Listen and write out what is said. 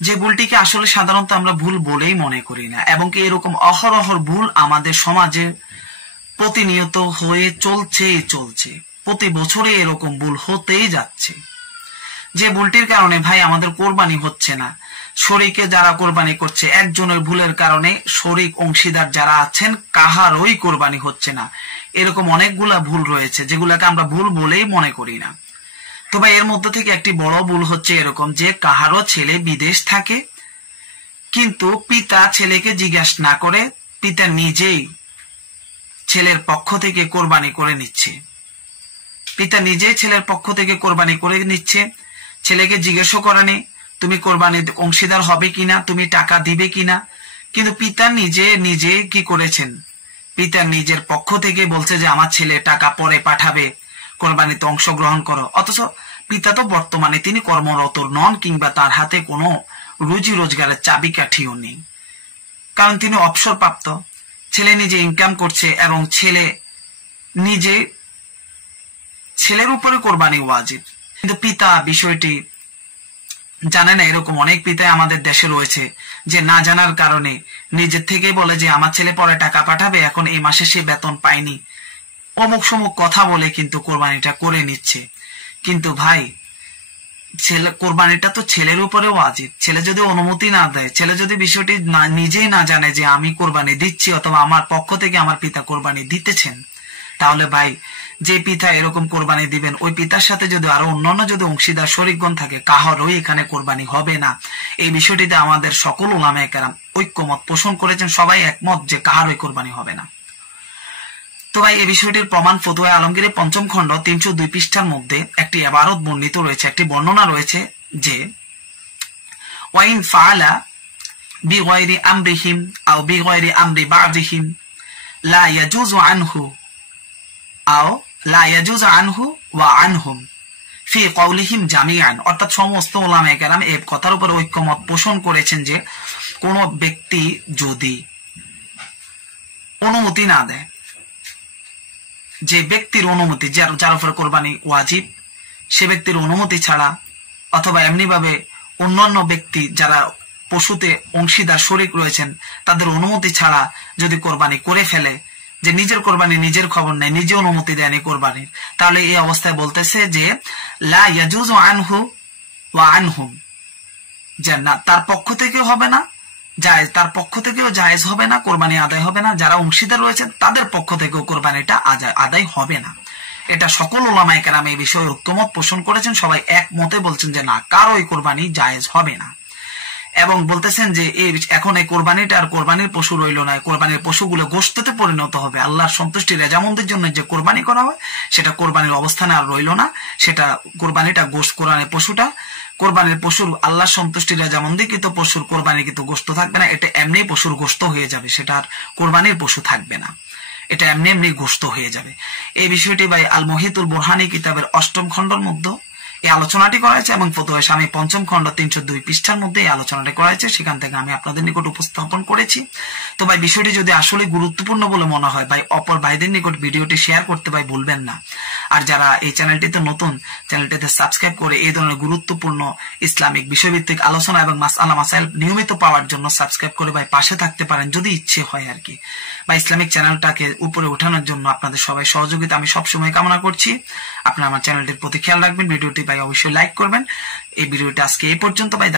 যে ভুলটিকে আসলে সাধারণত আমরা ভুল বলেই মনে করি না, এবং কি এরকম অহরহর ভুল আমাদের সমাজে প্রতিনিয়ত হয়ে চলছে, প্রতি বছরে এরকম ভুল হতেই যাচ্ছে। যে ভুলটির কারণে ভাই আমাদের কোরবানি হচ্ছে না, শরীকে যারা কোরবানি করছে একজনের ভুলের কারণে শরীক অংশীদার যারা আছেন কাহারই কোরবানি হচ্ছে না। এরকম অনেকগুলা ভুল রয়েছে যেগুলাকে আমরা ভুল বলেই মনে করি না। তো ভাই এর মধ্যে থেকে একটি বড় ভুল হচ্ছে এরকম যে কাহারও ছেলে বিদেশ থাকে, কিন্তু পিতা ছেলেকে জিজ্ঞাসা না করে পিতা নিজেই ছেলের পক্ষ থেকে কোরবানি করে নিচ্ছে। পিতা নিজেই ছেলের পক্ষ থেকে কোরবানি করে নিচ্ছে, ছেলেকে জিজ্ঞাসা করেনি তুমি কোরবানির অংশীদার হবে কিনা, তুমি টাকা দিবে কিনা। কিন্তু পিতা নিজে কি করেছেন, পিতা নিজের পক্ষ থেকে বলছে যে আমার ছেলে টাকা পরে পাঠাবে, কোরবানিতে অংশগ্রহণ করো। অথচ পিতা তো বর্তমানে তিনি কর্মরত নন, কিংবা তার হাতে কোনো রুজি রোজগারের চাবিকাঠিও নেই, কারণ তিনি অবসরপ্রাপ্ত। ছেলে নিজে ইনকাম করছে এবং ছেলের উপরে কোরবানি ওয়াজিব, কিন্তু পিতা বিষয়টি জানে না। এরকম অনেক পিতাই আমাদের দেশে রয়েছে যে না জানার কারণে নিজের থেকে বলে যে আমার ছেলে পরে টাকা পাঠাবে, এখন এই মাসে সে বেতন পায়নি, অমুক সমুক কথা বলে কিন্তু কোরবানিটা করে নিচ্ছে। কিন্তু ভাই কোরবানিটা তো ছেলের উপরে ওয়াজিব। ছেলে যদি অনুমতি না দেয়, ছেলে যদি বিষয়টি নিজেই না জানে যে আমি কোরবানি দিচ্ছি অথবা আমার পক্ষ থেকে আমার পিতা কোরবানি দিতেছেন, তাহলে ভাই যে পিতা এরকম কোরবানি দিবেন ওই পিতার সাথে যদি আরো অন্যান্য যদি অংশীদার শরীকগণ থাকে কাহারই এখানে কোরবানি হবে না। এই বিষয়টিতে আমাদের সকল উলামায়ে কেরাম ঐক্যমত পোষণ করেছেন, সবাই একমত যে কাহারই কোরবানি হবে না। তো ভাই এই বিষয়টির প্রমাণ ফতুয়া আলমগীরের ৫ম খণ্ড ৩০২ পৃষ্ঠার মধ্যে একটি ইবারত বর্ণিত রয়েছে, একটি বর্ণনা রয়েছে যে ওয়াইন ফাআলা বিগায়রি আমরিহিম আও বিগায়রি আমরি বা'দিহিম লা ইয়াজুজু আনহু আও লা ইয়াজুজু আনহু ওয়া আনহুম ফি কওলিহিম জামিআন। অর্থাৎ সমস্ত উলামায়ে কেরাম এই কথার উপর ঐক্যমত পোষণ করেছেন যে কোন ব্যক্তি যদি অনুমতি না দেয়, যে ব্যক্তির অনুমতি, যার উপরে কোরবানি ওয়াজিব সে ব্যক্তির অনুমতি ছাড়া, অথবা এমনিভাবে অন্যান্য ব্যক্তি যারা পশুতে অংশীদার শরীক রয়েছেন তাদের অনুমতি ছাড়া যদি কোরবানি করে ফেলে, যে নিজের কোরবানি নিজের খবর নেই, নিজে অনুমতি দেয়নি কোরবানির, তাহলে এই অবস্থায় বলতেছে যে লা ইয়াজুজু আনহু ওয়া আনহুম, যে না তার পক্ষ থেকেও হবে না, তার পক্ষ থেকেও জায়েজ হবে না, কোরবানি আদায় হবে না। যারা অংশীদার রয়েছেন তাদের পক্ষ থেকেও কোরবানিটা আদায় হবে না। এটা সকল উলামায়ে কেরাম এই বিষয়ে ঐক্যমত পোষণ করেছেন, সবাই একমতে বলছেন যে না কারোই কোরবানি জায়েজ হবে না। এবং বলতেছেন যে এখন এই কোরবানিটা আর কোরবানির পশু রইল না, কোরবানির পশুগুলো গোশতে পরিণত হবে। আল্লাহর সন্তুষ্টি রেজামন্দের জন্য যে কোরবানি করা হয় সেটা কোরবানির অবস্থানে আর রইল না, সেটা কোরবানিটা গোশত, কোরবানির পশুর আল্লাহর সন্তুষ্টি রেজামন্দিকৃত পশুর কোরবানিকৃত গোশত থাকবে না, এটা এমনি পশুর গোশত হয়ে যাবে, সেটা আর কোরবানির পশু থাকবে না, এটা এমনি গোশত হয়ে যাবে। এই বিষয়টি ভাই আল মুহিতুল বুরহানি কিতাবের ৮ম খণ্ডের মধ্যে এই আলোচনাটি করা হয়েছে, এবং ফতুয়া শামী ৫ম খণ্ড ৩০২ পৃষ্ঠার মধ্যে এই আলোচনাটি করা হয়েছে, সেখান থেকে আমি আপনাদের নিকট উপস্থাপন করেছি। তো ভাই বিষয়টি যদি আসলে গুরুত্বপূর্ণ বলে মনে হয় ভাই অপর ভাইদের নিকট ভিডিওটি শেয়ার করতে ভাই ভুলবেন না। আর যারা এই চ্যানেলটিতে নতুন, চ্যানেলটিতে সাবস্ক্রাইব করে এই ধরনের গুরুত্বপূর্ণ ইসলামিক বিষয়ভিত্তিক আলোচনা এবং মাসআলা মাসাইল নিয়মিত পাওয়ার জন্য সাবস্ক্রাইব করে ভাই পাশে থাকতে পারেন যদি ইচ্ছে হয় আর কি। বা ইসলামিক চ্যানেলটাকে উপরে ওঠানোর জন্য আপনাদের সবাই সহযোগিতা আমি সবসময় কামনা করছি। আপনারা আমার চ্যানেলটির প্রতি খেয়াল রাখবেন, ভিডিওটি ভাই অবশ্যই লাইক করবেন। এই ভিডিওটি আজকে এই পর্যন্ত ভাই।